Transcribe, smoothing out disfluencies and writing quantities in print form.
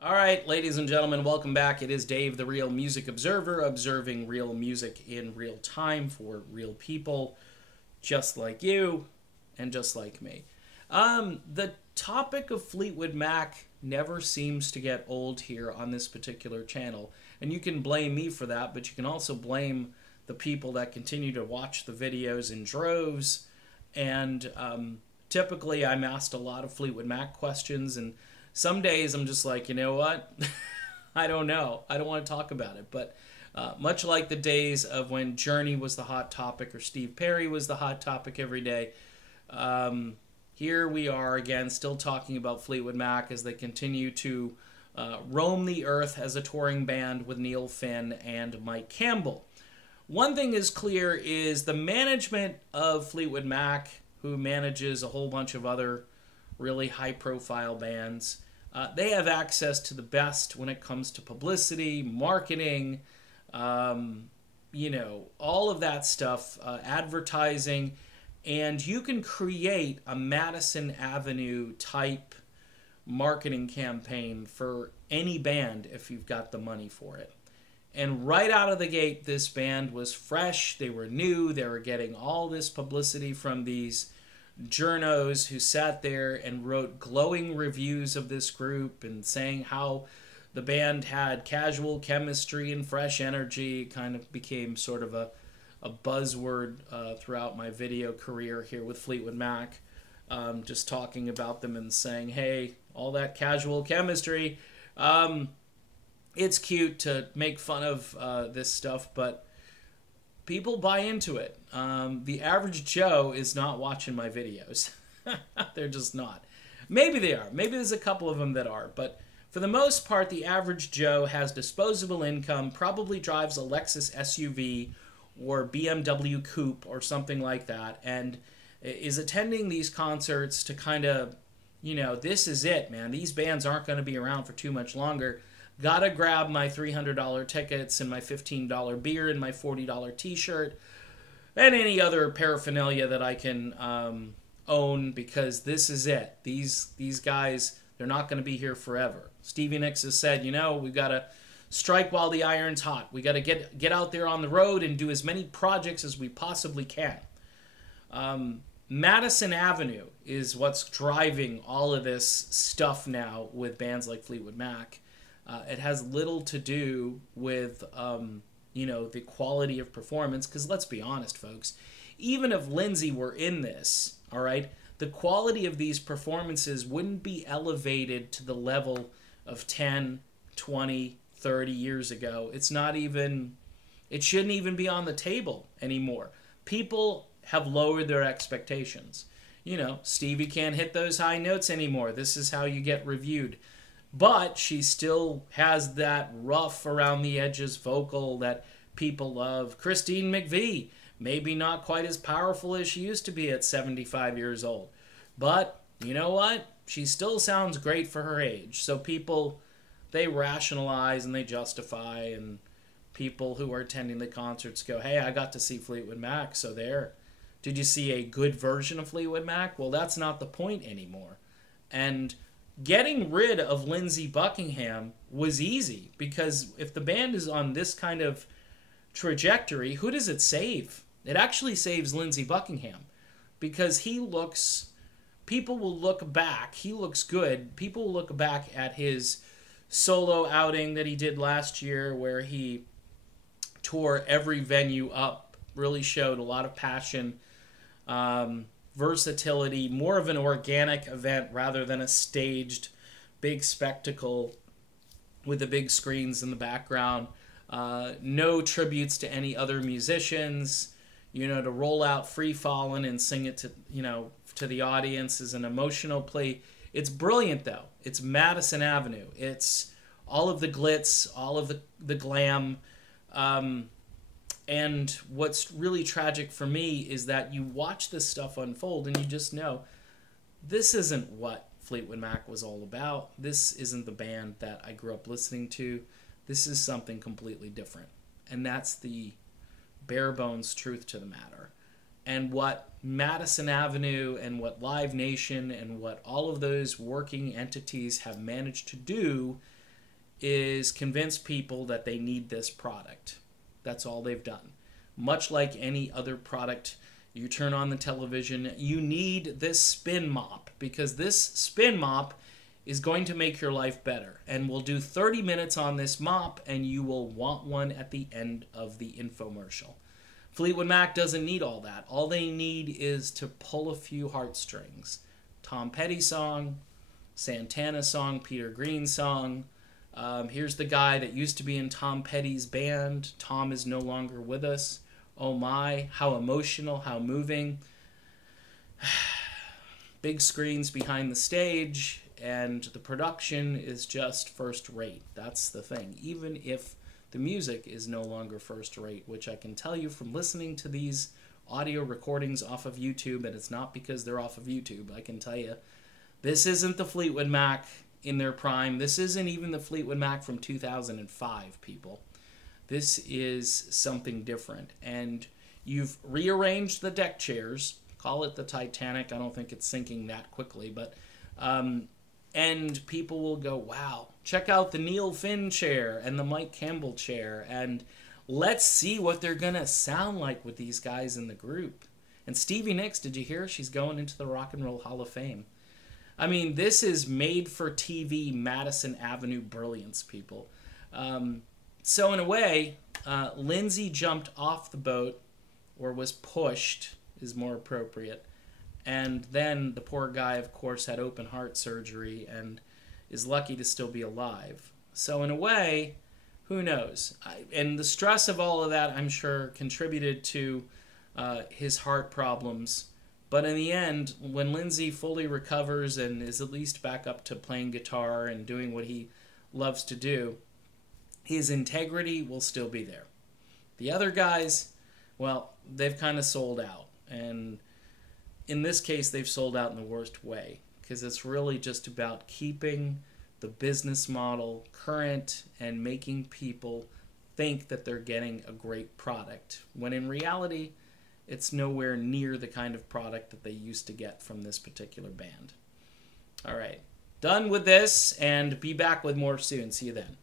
All right, ladies and gentlemen, welcome back. It is Dave, the Real Music Observer, observing real music in real time for real people, just like you and just like me. The topic of Fleetwood Mac never seems to get old here on this particular channel, and you can blame me for that, but you can also blame the people that continue to watch the videos in droves. And typically, I'm asked a lot of Fleetwood Mac questions, and some days I'm just like, you know what? I don't know. I don't want to talk about it. But much like the days of when Journey was the hot topic or Steve Perry was the hot topic every day, here we are again, still talking about Fleetwood Mac as they continue to roam the earth as a touring band with Neil Finn and Mike Campbell. One thing is clear is the management of Fleetwood Mac, who manages a whole bunch of other really high-profile bands, they have access to the best when it comes to publicity, marketing, all of that stuff, advertising, and you can create a Madison Avenue type marketing campaign for any band if you've got the money for it. And right out of the gate, this band was fresh, they were new, they were getting all this publicity from these journos who sat there and wrote glowing reviews of this group and saying how the band had casual chemistry and fresh energy. It kind of became sort of a buzzword throughout my video career here with Fleetwood Mac, just talking about them and saying, hey, all that casual chemistry, it's cute to make fun of this stuff, but people buy into it. The average Joe is not watching my videos. They're just not. Maybe they are. Maybe there's a couple of them that are. But for the most part, the average Joe has disposable income, probably drives a Lexus SUV or BMW Coupe or something like that, and is attending these concerts to kind of, this is it, man. These bands aren't going to be around for too much longer. Gotta grab my $300 tickets and my $15 beer and my $40 t-shirt and any other paraphernalia that I can own, because this is it. These guys, they're not going to be here forever. Stevie Nicks has said, we've got to strike while the iron's hot. We got to get out there on the road and do as many projects as we possibly can. Madison Avenue is what's driving all of this stuff now with bands like Fleetwood Mac. It has little to do with, the quality of performance, because let's be honest, folks, even if Lindsey were in this, all right, the quality of these performances wouldn't be elevated to the level of 10, 20, 30 years ago. It shouldn't even be on the table anymore. People have lowered their expectations. Stevie can't hit those high notes anymore. This is how you get reviewed. But she still has that rough around the edges vocal that people love. Christine McVie, maybe not quite as powerful as she used to be at 75 years old. But you know what? She still sounds great for her age. So people, they rationalize and they justify, and people who are attending the concerts go, hey, I got to see Fleetwood Mac, so there. Did you see a good version of Fleetwood Mac? Well, that's not the point anymore. And getting rid of Lindsey Buckingham was easy, because if the band is on this kind of trajectory, who does it save? It actually saves Lindsey Buckingham, because people will look back, he looks good, people will look back at his solo outing that he did last year where he tore every venue up, really showed a lot of passion, versatility, more of an organic event rather than a staged big spectacle with the big screens in the background. No tributes to any other musicians. To roll out Free Fallin' and sing it to the audience is an emotional plea. It's brilliant, though. It's Madison Avenue. It's all of the glitz, all of the glam. And what's really tragic for me is that you watch this stuff unfold and you just know this isn't what Fleetwood Mac was all about. This isn't the band that I grew up listening to. This is something completely different. And that's the bare bones truth to the matter. And what Madison Avenue and what Live Nation and what all of those working entities have managed to do is convince people that they need this product. That's all they've done. Much like any other product, you turn on the television, you need this spin mop, because this spin mop is going to make your life better. And we'll do 30 minutes on this mop, and you will want one at the end of the infomercial. Fleetwood Mac doesn't need all that. All they need is to pull a few heartstrings. Tom Petty song, Santana song, Peter Green song. Here's the guy that used to be in Tom Petty's band. Tom is no longer with us. Oh my, how emotional, how moving. Big screens behind the stage, and the production is just first rate. That's the thing. Even if the music is no longer first rate, which I can tell you from listening to these audio recordings off of YouTube, and it's not because they're off of YouTube, I can tell you, this isn't the Fleetwood Mac in their prime. This isn't even the Fleetwood Mac from 2005, people. This is something different. And you've rearranged the deck chairs. Call it the Titanic. I don't think it's sinking that quickly. But and people will go, wow, check out the Neil Finn chair and the Mike Campbell chair. And let's see what they're going to sound like with these guys in the group. And Stevie Nicks, did you hear? She's going into the Rock and Roll Hall of Fame. I mean, this is made-for-TV Madison Avenue brilliance, people. So in a way, Lindsey jumped off the boat, or was pushed, is more appropriate. And then the poor guy, of course, had open heart surgery and is lucky to still be alive. So in a way, who knows? And the stress of all of that, I'm sure, contributed to his heart problems. But in the end, when Lindsey fully recovers and is at least back up to playing guitar and doing what he loves to do, his integrity will still be there. The other guys, well, they've kind of sold out. And in this case, they've sold out in the worst way, because it's really just about keeping the business model current and making people think that they're getting a great product, when in reality, it's nowhere near the kind of product that they used to get from this particular band. All right, done with this, and be back with more soon. See you then.